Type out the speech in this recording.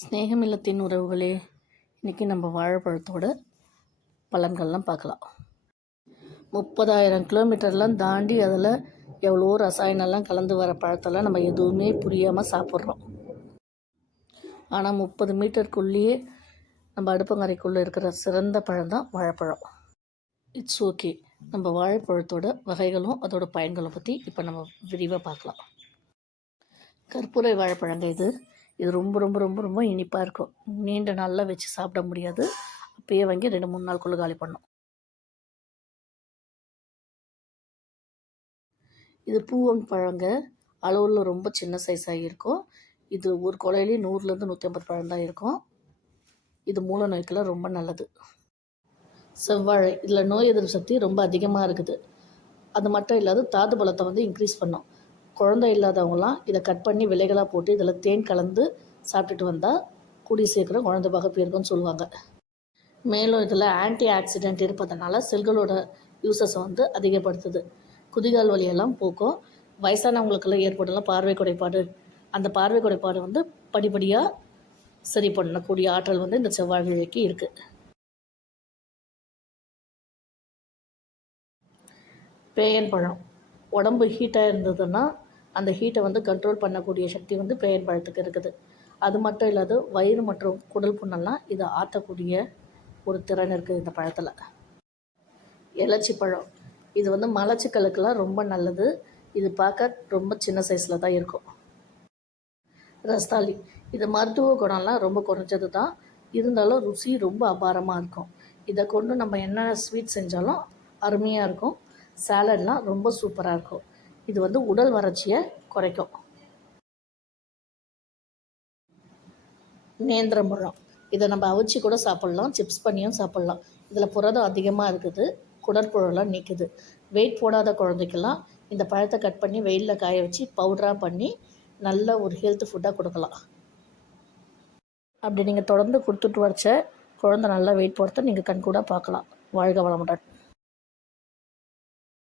ஸ்நேகமில்லத்தின் உறவுகளே இன்றைக்கி நம்ம வாழைப்பழத்தோட பலன்கள்லாம் பார்க்கலாம். முப்பதாயிரம் கிலோமீட்டர்லாம் தாண்டி அதில் எவ்வளோ ரசாயனம்லாம் கலந்து வர பழத்தெல்லாம் நம்ம எதுவுமே புரியாமல் சாப்பிட்றோம். ஆனால் முப்பது மீட்டருக்குள்ளேயே நம்ம அடுப்பங்கரைக்குள்ளே இருக்கிற சிறந்த பழம் தான் வாழைப்பழம். இட்ஸ் ஓகே நம்ம வாழைப்பழத்தோட வகைகளும் அதோட பயன்களும் பற்றி இப்போ நம்ம விரிவாக பார்க்கலாம். கற்பூரை வாழைப்பழங்க இது. இது ரொம்ப ரொம்ப ரொம்ப ரொம்ப இனிப்பாக இருக்கும். நீண்ட நாளில் வச்சு சாப்பிட முடியாது. அப்பயே வாங்கி ரெண்டு மூணு நாளுக்குள்ளே காலி பண்ணும். இது பூவம் பழங்க. அளவில் ரொம்ப சின்ன சைஸாக இருக்கும். இது ஒரு கொலையிலே நூறுலேருந்து நூற்றி ஐம்பது பழம் தான் இருக்கும். இது மூல நோய்க்கெல்லாம் ரொம்ப நல்லது. செவ்வாழை. இதில் நோய் எதிர்ப்பு சக்தி ரொம்ப அதிகமாக இருக்குது. அது மட்டும் இல்லாத தாது பலத்தை வந்து இன்க்ரீஸ் பண்ணும். குழந்தை இல்லாதவங்களாம் இதை கட் பண்ணி விலைகளாக போட்டு இதில் தேன் கலந்து சாப்பிட்டுட்டு வந்தால் கூடிய சீக்கிரம் குழந்தை பாகப்பு இருக்கும்னு சொல்லுவாங்க. மேலும் இதில் ஆன்டி ஆக்சிடென்ட் இருப்பதனால செல்களோட யூசஸை வந்து அதிகப்படுத்துது. குதிகால் வலியெல்லாம் போக்கும். வயசானவங்களுக்கெல்லாம் ஏற்படலாம் பார்வை குறைபாடு. அந்த பார்வை குறைபாடு வந்து படிப்படியாக சரி பண்ணக்கூடிய ஆற்றல் வந்து இந்த செவ்வாய் செவ்வாழைக்கு இருக்குது பேயன் பழம் உடம்பு ஹீட்டாக இருந்ததுன்னா அந்த ஹீட்டை வந்து கண்ட்ரோல் பண்ணக்கூடிய சக்தி வந்து பேயர் பழத்துக்கு இருக்குது. அது மட்டும் இல்லாத வயிறு மற்றும் குடல் புண்ணெல்லாம் இதை ஆற்றக்கூடிய ஒரு திறன் இருக்குது இந்த பழத்தில். இலச்சி பழம். இது வந்து மலச்சிக்கலுக்கெல்லாம் ரொம்ப நல்லது. இது பார்க்க ரொம்ப சின்ன சைஸில் தான் இருக்கும். ரஸ்தாலி இது மருத்துவ குணம்லாம் ரொம்ப குறைஞ்சது தான். இருந்தாலும் ருசி ரொம்ப அபாரமாக இருக்கும். இதை கொண்டு நம்ம என்ன ஸ்வீட் செஞ்சாலும் அருமையாக இருக்கும். சாலட்லாம் ரொம்ப சூப்பராக இருக்கும். இது வந்து உடல் வறட்சியை குறைக்கும். நேந்திரம்பழம் இதை நம்ம அவிச்சு கூட சாப்பிட்லாம். சிப்ஸ் பண்ணியும் சாப்பிட்லாம். இதில் புரதம் அதிகமாக இருக்குது. குடற்புழலாம் நீக்குது. வெயிட் போடாத குழந்தைக்கெல்லாம் இந்த பழத்தை கட் பண்ணி வெயிலில் காய வச்சு பவுடராக பண்ணி நல்ல ஒரு ஹெல்த் ஃபுட்டாக கொடுக்கலாம். அப்படி நீங்கள் தொடர்ந்து கொடுத்துட்டு வச்ச குழந்தை நல்லா வெயிட் போடுறத நீங்கள் கண்கூடாக பார்க்கலாம். வாழ்க வளமுடன்.